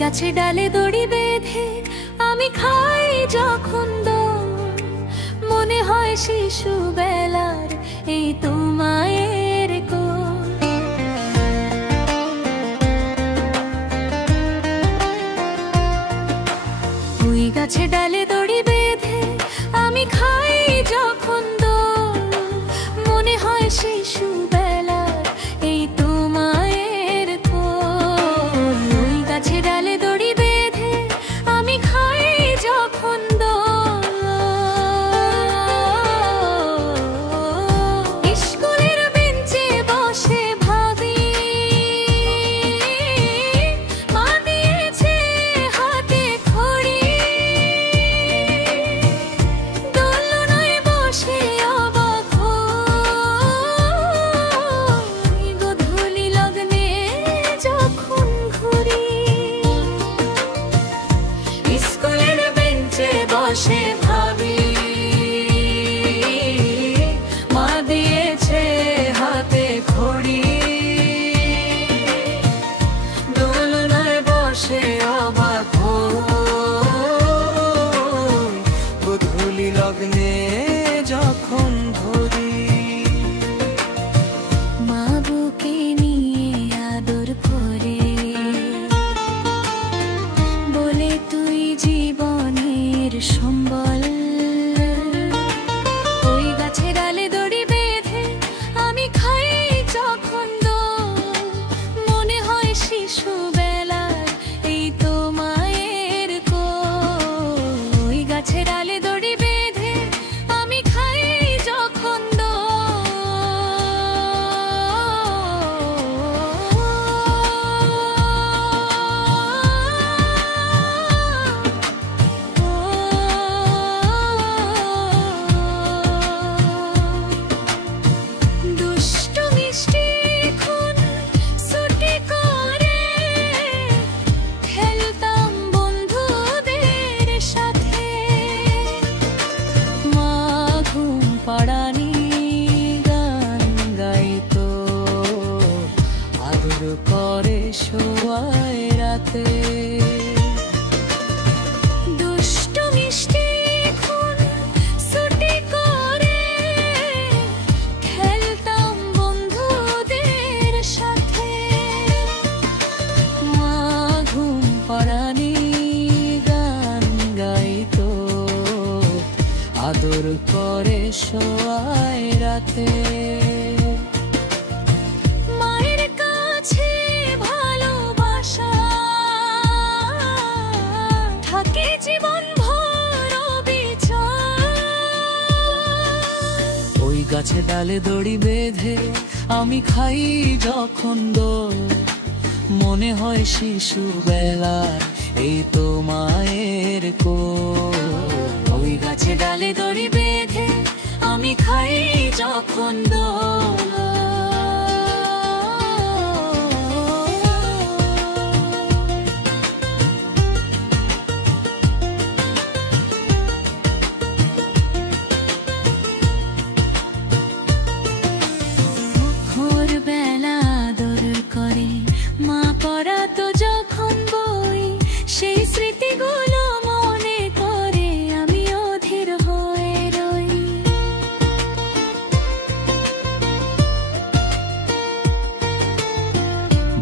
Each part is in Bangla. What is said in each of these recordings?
গাছে ডালে দড়ি বেঁধে আমি খাই যখন দোল, মনে হয় শিশু বেলার এই তো মায়ের কোল। ওই গাছে ডালে দড়ি বেঁধে আমি খাই যখন দোল, মনে হয় শিশু বেলার এই তো মায়ের কোল। ওই গাছে ডালে দড়ি বেঁধে আমি খাই যখন দোল, স্কুলের বেঞ্চে বসে ভাবি মা দিয়েছে হাতে খড়ি, দোলনায় বসে অবাক হই গোধূলি লগ্নে যখন ঘুরি। স্কুলের বেঞ্চে বসে ভাবি মা দিয়েছে হাতে খড়ি, দোলনায় বসে অবাক হই গোধূলি লগ্নে যখন ঘুরি। মা বুকে নিয়ে আদর করে বলে তুই জীবনের সম্বল। ওই গাছে ডালে দড়ি বেঁধে আমি খাই যখন দোল, মনে হয় শিশু বেলার এই তো মায়ের কোল। ওই গাছে ডালে দড়ি বেঁধে আমি খাই যখন দুষ্ট মিষ্টি খুন ছুটি করে খেলতাম বন্ধুদের সাথে। মা ঘুম পাড়ানি গান গাইতো আদর করে শোয়ায় রাতে। দুষ্ট মিষ্টি খুন ছুটি করে খেলতাম বন্ধুদের সাথে। মা ঘুম পাড়ানি গান গাইতো আদর করে শোয়ায় রাতে। মায়ের কাছে ভালোবাসা থাকে জীবন ভর অবিচার। ওই গাছে ডালে দড়ি বেঁধে আমি খাই যখন দোল, মনে হয় শিশু বেলার এই তো মায়ের কোল। ওই গাছে ডালে দড়ি বেঁধে আমি খাই যখন দোল। ভোরবেলা আদর করে মা পড়াতো যখন বই, সেই স্মৃতিগুলো মনে করে আমি অধীর হয়ে রই।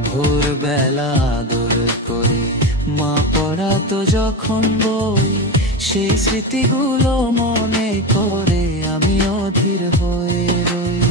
ভোরবেলা আদর করে মা পড়াতো যখন বই, সেই স্মৃতিগুলো মনে করে আমি অধীর হয়ে রই।